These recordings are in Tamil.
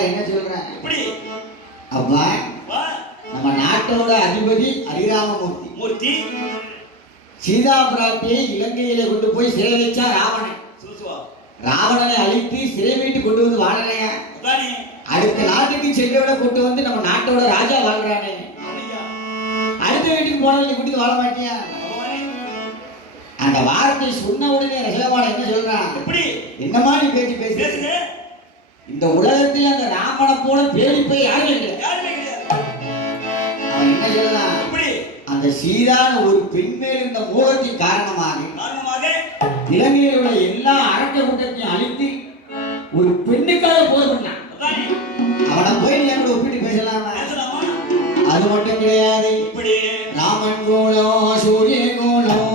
தாயார் என்ன சொல்றேன்? அப்பா நம்ம நாட்டோட அதிபதி ஹரிராமமூர்த்தி சீதா பிராட்டியை இலங்கையில கொண்டு போய் சிறை வச்சா ராவணனை அழித்து சிறை மீட்டு கொண்டு வந்து வாழலையா? அடுத்த நாட்டுக்கு சென்றவிட கொண்டு வந்து நம்ம நாட்டோட ராஜா வாழ்றானே, அடுத்த வீட்டுக்கு போனவங்க கூட்டிட்டு வாழ மாட்டியா? அந்த வார்த்தை சொன்ன உடனே ரசவாட என்ன சொல்றான்? என்ன மாதிரி பேச்சு பேசுறது? இந்த உலகத்தில் அந்த ராமனை போல பேடி போய் யாரும் இல்லை. அவன் என்ன சொல்லலாம்? அந்த சீதான ஒரு பெண் மேல் இந்த மோகத்தின் காரணமாக இலங்கையில் உள்ள எல்லா அரக்க கூட்டத்தையும் அழித்து ஒரு பெண்ணுக்காக போர் பண்ணான். அவனை போய் நீ என்னோட ஒப்பிட்டு பேசலாமா? அது மட்டும் கிடையாது. ராமன் கோலம் சூரிய கோலம்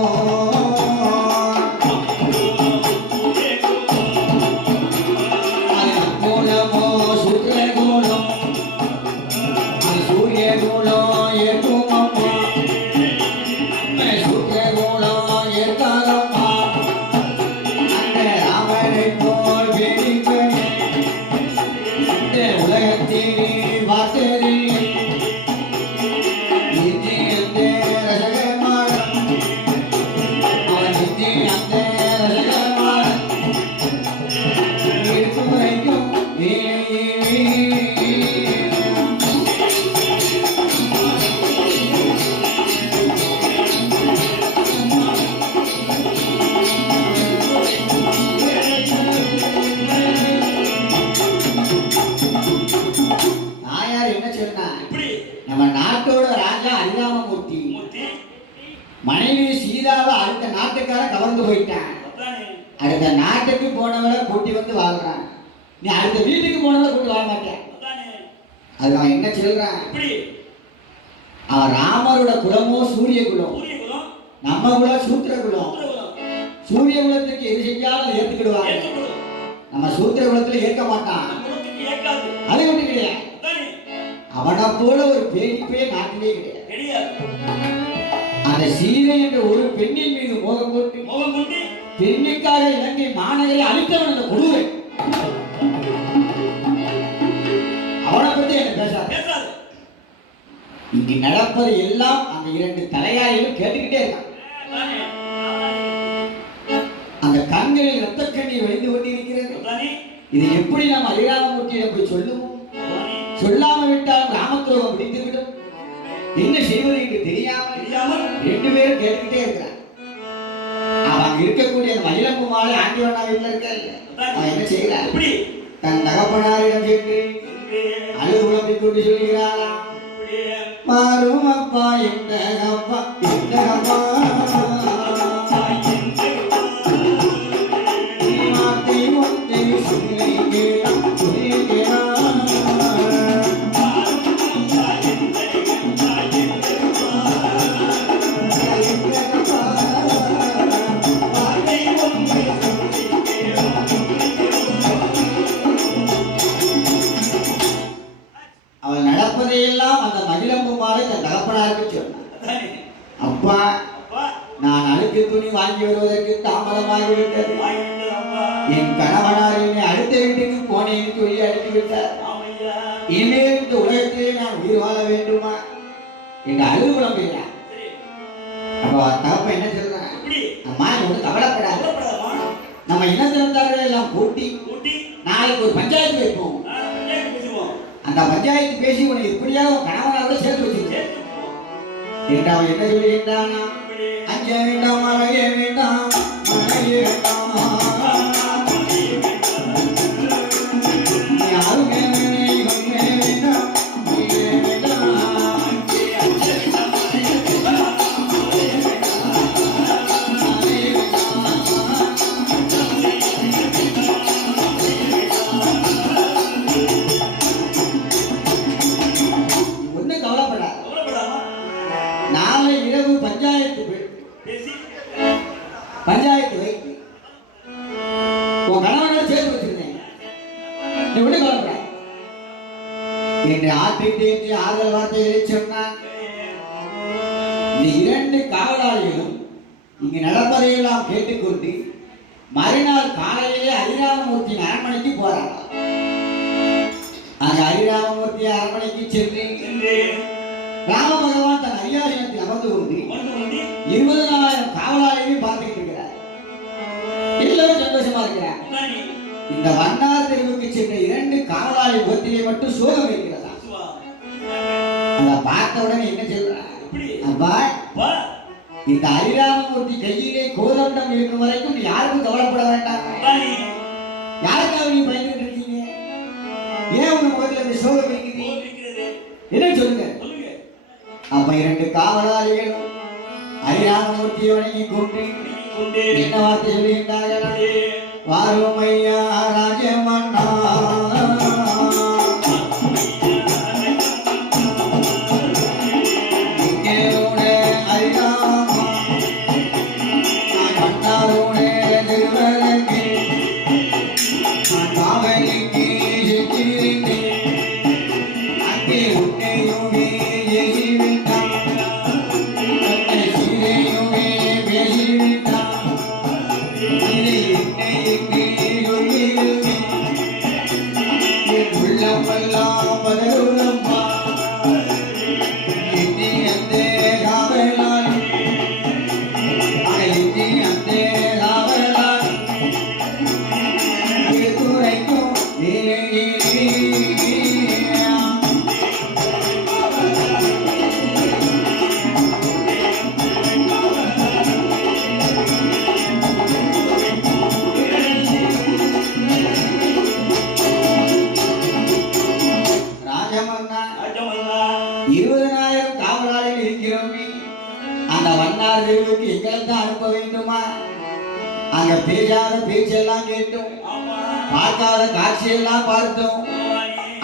மனைவி சீதாவை அடுத்த நாட்டுக்கார கவர்ந்து போயிட்டான். அடுத்த நாட்டுக்கு போனவளை கூட்டி வந்து வாழ்றான். நீ அடுத்த வீட்டுக்கு போனவளை கூட்டி வாழ மாட்டேன். அது அவன் என்ன சொல்றான்? அவன் ராமரோட குலமோ சூரிய குலம், நம்ம குலம் சூத்திர குலம். சூரிய குலத்துக்கு எது செஞ்சாலும் ஏற்றுக்கிடுவாங்க. நம்ம சூத்திர குலத்துல ஏற்க மாட்டான். அது மட்டும் கிடையாது, அவனை போல ஒரு பேடிப்பே நாட்டிலே கிடையாது. அந்த சீதை என்ற ஒரு பெண்ணின் மீது மோகம் கொண்டு பெண்ணுக்காக இலங்கை மாநகரை அழித்தவன் அந்த குழுவை. அவனை பத்தி என்ன பேசாது. இங்கு நடப்பது எல்லாம் அந்த இரண்டு தலையாரிகளும் கேட்டுக்கிட்டே இருக்கான். அந்த கண்களில் ரத்த கண்ணீர் வழிந்து கொண்டிருக்கிறது. இதை எப்படி நாம் ஹரிராமமூர்த்தியிடம் போய் சொல்லுவோம்? சொல்லாம விட்டால் ராமத்துவம் பிடித்துவிடும். என்ன செய்வது என்று தெரியாமல் ரெண்டு பேரும் கேட்டுக்கிட்டே இருக்கிறான். அவன் இருக்கக்கூடிய மயிலம்பு மாலை ஆண்டிவண்ணா வீட்டில் இருக்க, அவன் என்ன செய்கிறான்? தன் தகப்பனாரிடம் சென்று அழுது குழம்பிக் கொண்டு சொல்கிறாரா, மாறும் அப்பா எந்த அப்பா எந்த அப்பா அப்பா, நான் அழுக்கு துணி வாங்கி வருவதற்கு தாமதமாகிவிட்டது. என் கணவனார் என்னை அடுத்த வீட்டுக்கு போனேன் சொல்லி அனுப்பிவிட்டார். இனிமேல் இந்த உலகத்திலே நான் உயிர் வாழ வேண்டுமா என்று அழுது குழம்புகிறார். அப்போ தகப்ப என்ன சொல்றான்? அம்மா ஒன்று கவலைப்படாது, நம்ம இனத்தினத்தார்கள் எல்லாம் கூட்டி நாளைக்கு ஒரு பஞ்சாயத்து வைப்போம். அந்த பஞ்சாயத்து பேசி உனக்கு எப்படியாவது கணவனாக சேர்த்து வச்சிருக்கேன் என்று அவன் என்ன சொல்லுகின்றானா? அஞ்ச வேண்டாம் மழைய வேண்டாம் மழைய வேண்டாம் பஞ்சாயத்து வைத்து உன் கணவனை சேர்த்து வச்சிருந்தேன் என்று ஆற்றி தேற்றி ஆதல் வார்த்தைகளை சொன்னான். இந்த இரண்டு காவலாளிகளும் இங்கு நடப்பதையெல்லாம் கேட்டுக்கொண்டு மறுநாள் காலையிலே ஹரிராமமூர்த்தியின் அரண்மனைக்கு போறாங்க. அங்க ஹரிராமமூர்த்தி அரண்மனைக்கு சென்று ராம பகவான் தன் அரியாசனத்தில் அமர்ந்து கொண்டு 20,000 காவலாளிகளையும் பார்த்துக்கிட்டு இருக்கிறார். எல்லாரும் சந்தோஷமா இருக்கிறார். இந்த வண்ணார் தெருவுக்கு சென்ற 2 காவலாளி முகத்திலே மட்டும் சோகம் இருக்கிறதா? அத பார்த்த உடனே என்ன சொல்றார்? அப்பா, இந்த ஹரிராமமூர்த்தி கையிலே கோதண்டம் இருக்கும் வரைக்கும் யாருக்கும் கவலைப்பட வேண்டாம். யாருக்காக நீ பயந்துட்டு இருக்கீங்க? ஏன் உங்க முகத்துல இந்த சோகம் இருக்குது? என்ன சொல்லுங்க. அப்ப 2 காவலாளிகளும் ஹரிராமமூர்த்தியை வணங்கி கொண்டு என்ன வார்த்தை சொல்லுகின்றார்கள்? வாரும் ஐயா ராஜமன்னா, அனுப்ப வேண்டுமா? அங்க பேசாத பேச்செல்லாம் கேட்டோம், பார்க்காத காட்சியெல்லாம் பார்த்தோம்.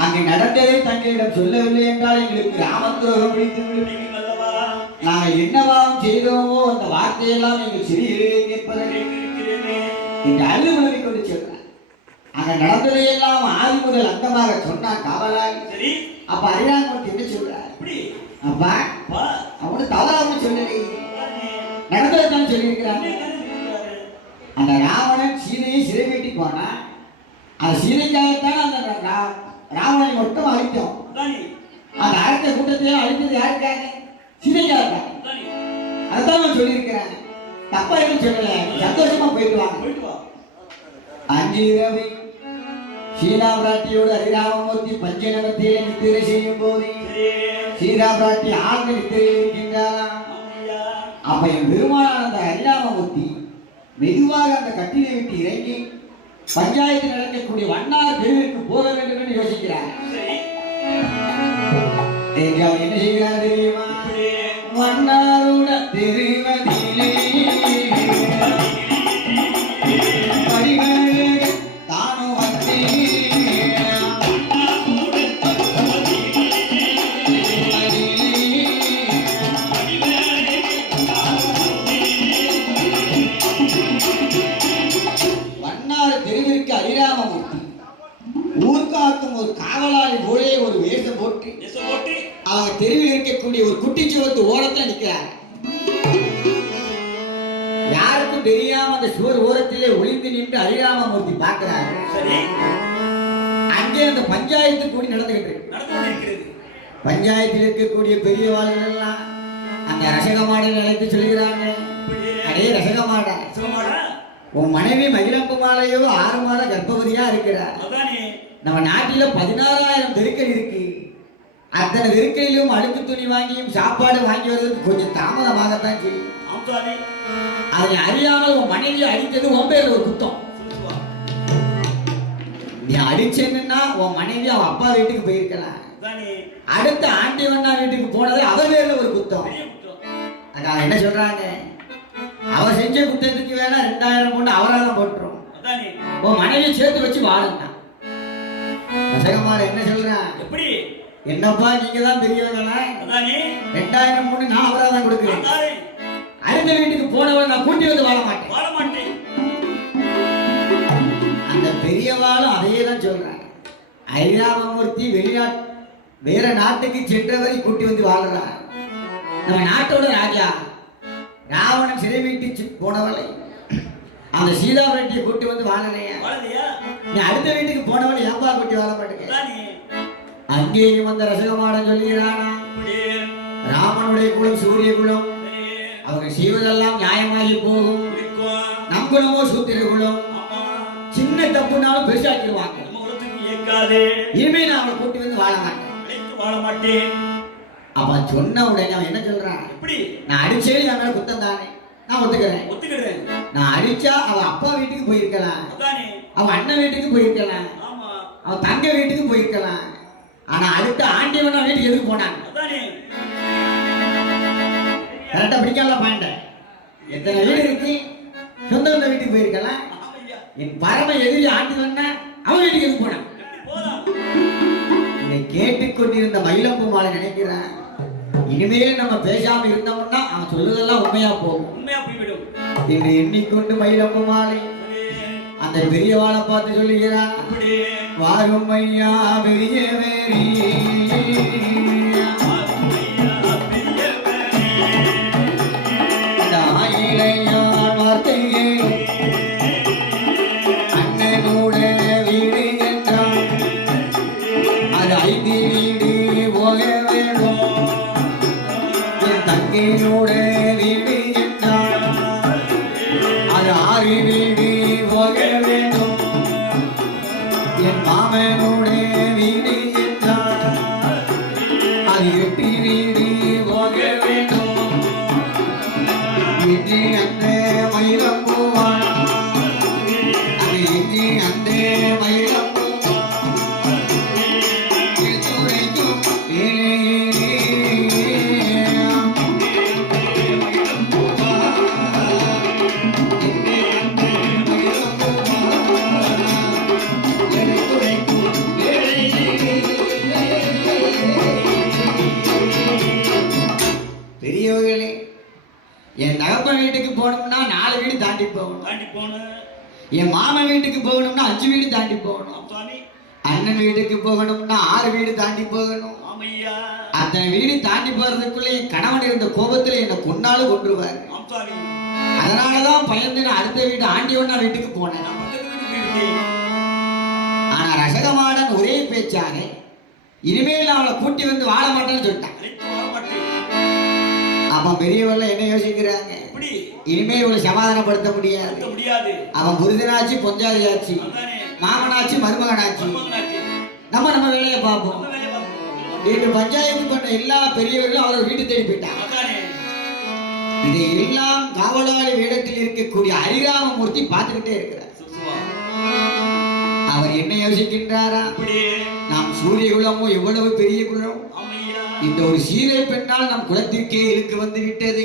அங்கு நடந்ததை தங்களிடம் சொல்லவில்லை என்றால் எங்களுக்கு ராமத்துரோகம் பிடித்து நாங்கள் என்னவாம் செய்தோமோ அந்த வார்த்தையெல்லாம் நீங்கள் சிறிய கேட்பதை என்று அழுகுமலை கொண்டு சொல்றார். அங்க நடந்ததையெல்லாம் ஆதி முதல் அந்தமாக சொன்னான் காவலாளி. அப்ப ஹரிராமமூர்த்தி என்ன சொல்றார்? அப்பா, அவனு தவறாக சொல்லலையே, நடந்ததான் சொல்லியிருக்கிறாங்க. அந்த ராவணன் சீதையை சிறை வீட்டி போனா அந்த சீதைக்காகத்தான் அந்த ராவணனை மட்டும் அழித்தோம். அந்த அழைத்த கூட்டத்தையும் அழித்தது யாருக்காக? சீதைக்காக. அதான் நான் சொல்லியிருக்கிறேன், தப்பா எதுவும் சொல்லல. சந்தோஷமா போயிட்டு வாங்க. அஞ்சு இரவு சீதா பிராட்டியோடு ஹரிராமமூர்த்தி பஞ்சநகத்திலே நித்திரை செய்யும் போது சீதா பிராட்டி ஆழ்ந்த நித்திரையில் இருக்கின்றாராம். அப்ப என் பெருமானான அந்த ஹரிராமமூர்த்தி மெதுவாக அந்த கட்டிலை விட்டு இறங்கி பஞ்சாயத்து நடக்கக்கூடிய வண்ணார் தெருவிற்கு போக வேண்டும் என்று யோசிக்கிறார். அவர் என்ன செய்கிறார் தெரியுமா? வண்ணாரோட தெருவதிலே தானும் வந்து ஊர்காக்கும் ஒரு காவலாளி போலே ஒரு வேஷம் போட்டு அவங்க தெருவில் இருக்கக்கூடிய ஒரு குட்டிச்சுவத்து ஓரத்தில் நிற்கிறார். யாருக்கும் தெரியாம அந்த சுவர் ஓரத்திலே ஒளிந்து நின்று ஹரிராமமூர்த்தி பார்க்கிறாரு. அங்கே அந்த பஞ்சாயத்து கூடி நடந்துகிட்டு பஞ்சாயத்தில் இருக்கக்கூடிய பெரியவாள்கள் எல்லாம் அந்த ரசகமாடை அழைத்து சொல்கிறாங்க, அடே ரசகமாடா, உன் மனைவி மகிழம்பு மாலையோ 6 மாத கர்ப்பவதியா இருக்கிறார். நம்ம நாட்டில 16,000 தெருக்கள் இருக்கு. அத்தனை தெருக்கையிலும் அழுக்கு துணி வாங்கியும் சாப்பாடு வாங்கி வருவதற்கு கொஞ்சம் தாமதமாகத்தான் செய்யும். அதை அறியாமல் உன் மனைவியை அடித்தது உன் பேர்ல ஒரு குத்தம். நீ அடிச்சேன்னா உன் மனைவி அவன் அப்பா வீட்டுக்கு போயிருக்கலாம், அடுத்த ஆண்டிவண்ணா வீட்டுக்கு போனது அவர் பேர்ல ஒரு குத்தம். அதான் என்ன சொல்றாங்க, அவ செஞ்ச குத்தத்துக்கு வேணா 2,000 போட்டு அவராதான் போட்டுரும், உன் மனைவி சேர்த்து வச்சு வாழுங்க. என்ன சொல்றான்? எப்படி என்னப்பா நீங்க தான் பெரியவங்களா, 2,000 போட்டு நான் அவராதான் கொடுக்கிறேன், அடுத்த வீட்டுக்கு போனவன் நான் கூட்டி வந்து வாழ மாட்டேன். அந்த பெரியவாளும் அதையே தான் சொல்றான். ஹரிராமமூர்த்தி வேற நாட்டுக்கு சென்றவரை கூட்டி வந்து வாழ்றான். நம்ம நாட்டோட ராஜா ராவணன் சிறை வீட்டு போனவளை அந்த சீதா பிராட்டியை கூட்டி வந்து வாழலையா? நீ அடுத்த வீட்டுக்கு போனவளை ஏப்பா கூட்டி வாழ மாட்டேங்க. அங்கேயும் அந்த ரசகமாடன் சொல்லுகிறானா, ராமனுடைய குலம் சூரிய குலம், அவங்க செய்வதெல்லாம் நியாயமாகி போகும். நம் குலமோ சூத்திர குலம், சின்ன தப்புனாலும் பெருசாக்கிடுவாங்க. இனிமே நான் அவனை கூட்டி வந்து வாழ மாட்டேன். அவன் சொன்ன உடனே அவன் என்ன சொல்றான், நான் அடிச்சேன் என் மேல குத்தம் தானே, நான் ஒத்துக்கிறேன். நான் அடிச்சா அவன் அப்பா வீட்டுக்கு போயிருக்கலாம், அவன் அண்ணன் வீட்டுக்கு போயிருக்கலாம், அவன் தங்க வீட்டுக்கு போயிருக்கலாம். ஆனா அடுத்த ஆண்டியவன் வீட்டுக்கு எதுக்கு போனான்? கரெக்டா பிடிக்கல பாண்ட. எத்தனை வீடு இருக்கு, சொந்த சொந்த வீட்டுக்கு போயிருக்கலாம். என் பரம எதிரி ஆண்டிவன்னா அவன் வீட்டுக்கு எதுக்கு போனான்? இதை கேட்டுக்கொண்டிருந்த மயிலம்பு மாலை நினைக்கிறான், இனிமேல் நம்ம பேசாம இருந்தோம்னா அவன் சொல்லுதெல்லாம் உண்மையா போகும் என்று எண்ணிக்கொண்டு மயிலம்பு மாலை அந்த பெரியவாளை பார்த்து சொல்லுகிறான், வாரும் ஐயா பெரியவேரி, ஆயிலையான் வார்த்தையே அண்ணனோட வீடு என்றான், அது 5 வீடு போக வேணும். என் தங்கையோட வீடு என்றான், அது 6 வீடு போக வேண்டும். என் மாமனோட வீடு என்றான், அது 8 வீடு போக வேண்டும். இன்றி அந்த மயிலம் போவான், அது இன்றி அந்த மயிலம் பெரியவர்களே, என் தகப்பன் வீட்டுக்கு போகணும்னா 4 வீடு தாண்டி போகணும். என் மாமன் வீட்டுக்கு போகணும்னா 5 வீடு தாண்டி போகணும். அண்ணன் வீட்டுக்கு போகணும்னா 6 வீடு தாண்டி போகணும். அத்தனை வீடு தாண்டி போறதுக்குள்ள என் கணவன் இருந்த கோபத்துல என்னை கொன்னாலும் கொன்றுவாரு. அதனாலதான் பயந்து நான் அடுத்த வீடு ஆண்டியவனா வீட்டுக்கு போனேன். ஆனா ரசகமாடன் ஒரே பேச்சாக இனிமேல் அவளை கூட்டி வந்து வாழ மாட்டேன்னு சொல்லிட்டான். அவன் பெரியவர்ல என்ன யோசிக்கிறாங்க, இனிமே இவளை சமாதானப்படுத்த முடியாது. அவன் புரிதனாச்சு, பொஞ்சாதியாச்சு, மாமனாச்சு, மருமகனாச்சு, நம்ம வேலையை பார்ப்போம் என்று பஞ்சாயத்து பண்ண எல்லா பெரியவர்களும் அவரை வீட்டு தேடி போயிட்டாங்க. இதை எல்லாம் காவலாளி வேடத்தில் இருக்கக்கூடிய ஹரிராமமூர்த்தி பார்த்துக்கிட்டே இருக்கிறார். அவர் என்ன யோசிக்கின்றாரா, நாம் சூரிய குலமோ எவ்வளவு பெரிய குலம், இந்த ஒரு சீதை பெண்ணால் நம் குலத்திற்கே இழுக்கு வந்து விட்டது.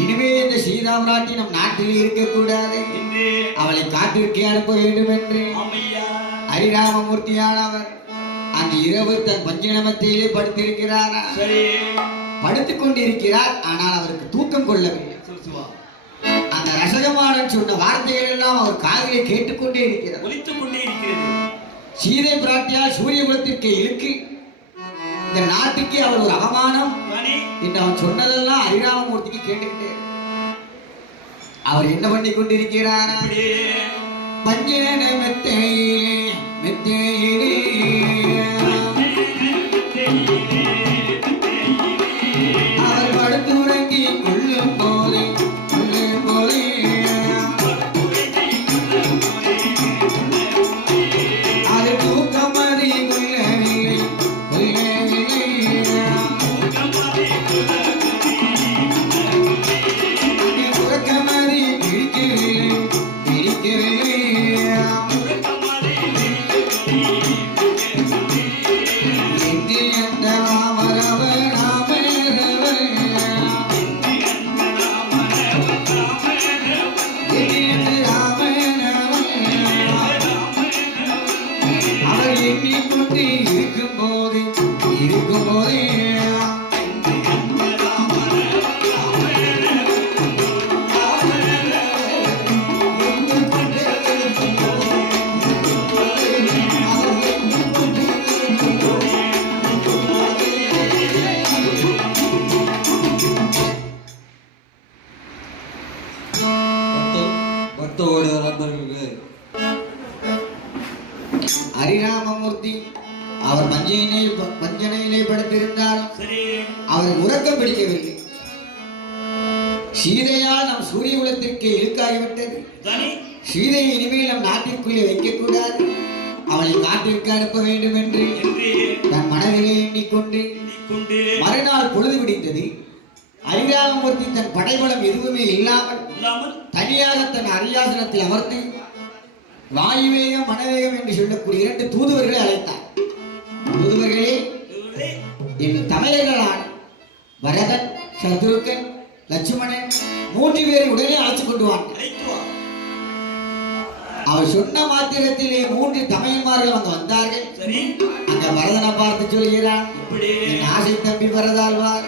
இனிமே இந்த சீதாமராட்டி நம் நாட்டில் இருக்கக்கூடாது, அவளை காட்டிற்கே அனுப்ப வேண்டும் என்று ஹரிராமமூர்த்தியானவர் அந்த இரவு தன் பஞ்சநமத்திலே படுத்திருக்கிறாரா. படுத்துக் கொண்டிருக்கிறார், ஆனால் அவருக்கு தூக்கம் கொள்ளவில்லை. அந்த ரசகமாடன் சொன்ன வார்த்தைகள் எல்லாம் அவர் காதிலே கேட்டுக்கொண்டே இருக்கிறார், ஒலித்துக் கொண்டே இருக்கிறது. சீதை பிராட்டியால் சூரிய குலத்திற்கு இழுக்கு, இந்த நாட்டுக்கு அவர் ஒரு அவமானம் என்று அவன் சொன்னதெல்லாம் ஹரிராமமூர்த்திக்கு கேட்டுக்கிட்டே. அவர் என்ன பண்ணி கொண்டிருக்கிறார், பஞ்சன மெத்தையிலே மெத்தையிலே அவர் படுத்துறங்கி கொள்ளும் போதே அது தூக்கம் அறி கொள்ளவில்லை உறக்கமறி பிடிக்கவில்லை எண்ணிக்கொண்டு இருக்கும் போது ஹரிராமமூர்த்தி அவர் பஞ்சனையிலே படுத்திருந்தாலும் அவர் உறக்கம் பிடிக்கவில்லை. சீதையால் நம் சூரிய குலத்திற்கு இழுக்காகிவிட்டது. சீதையை இனிமேல் நம் நாட்டிற்குள்ளே வைக்கக்கூடாது, அவளை காட்டிற்கு அனுப்ப வேண்டும் என்று தன் மனதிலே எண்ணிக்கொண்டு மறுநாள் பொழுது விடிந்தது. அரிராமமூர்த்தி தன் படைபலம் எதுவுமே இல்லாமல் தனியாக தன் அரியாசனத்தில் அமர்ந்து வாயுவேகம் மனவேகம் என்று சொல்லக்கூடிய 2 தூதுவர்களை அழைத்தார். தூதுவர்களே, என் தமிழர்களான பரதன், சத்ருகன், லட்சுமணன் 3 பேரை உடனே அழைத்துக் கொண்டு வாங்க. அவர் சொன்ன மாத்திரத்திலே 3 தமையன்மார்கள் அங்க வந்தார்கள். அங்க பரதனை பார்த்து சொல்கிறான், என் ஆசை தம்பி பரதாழ்வார்,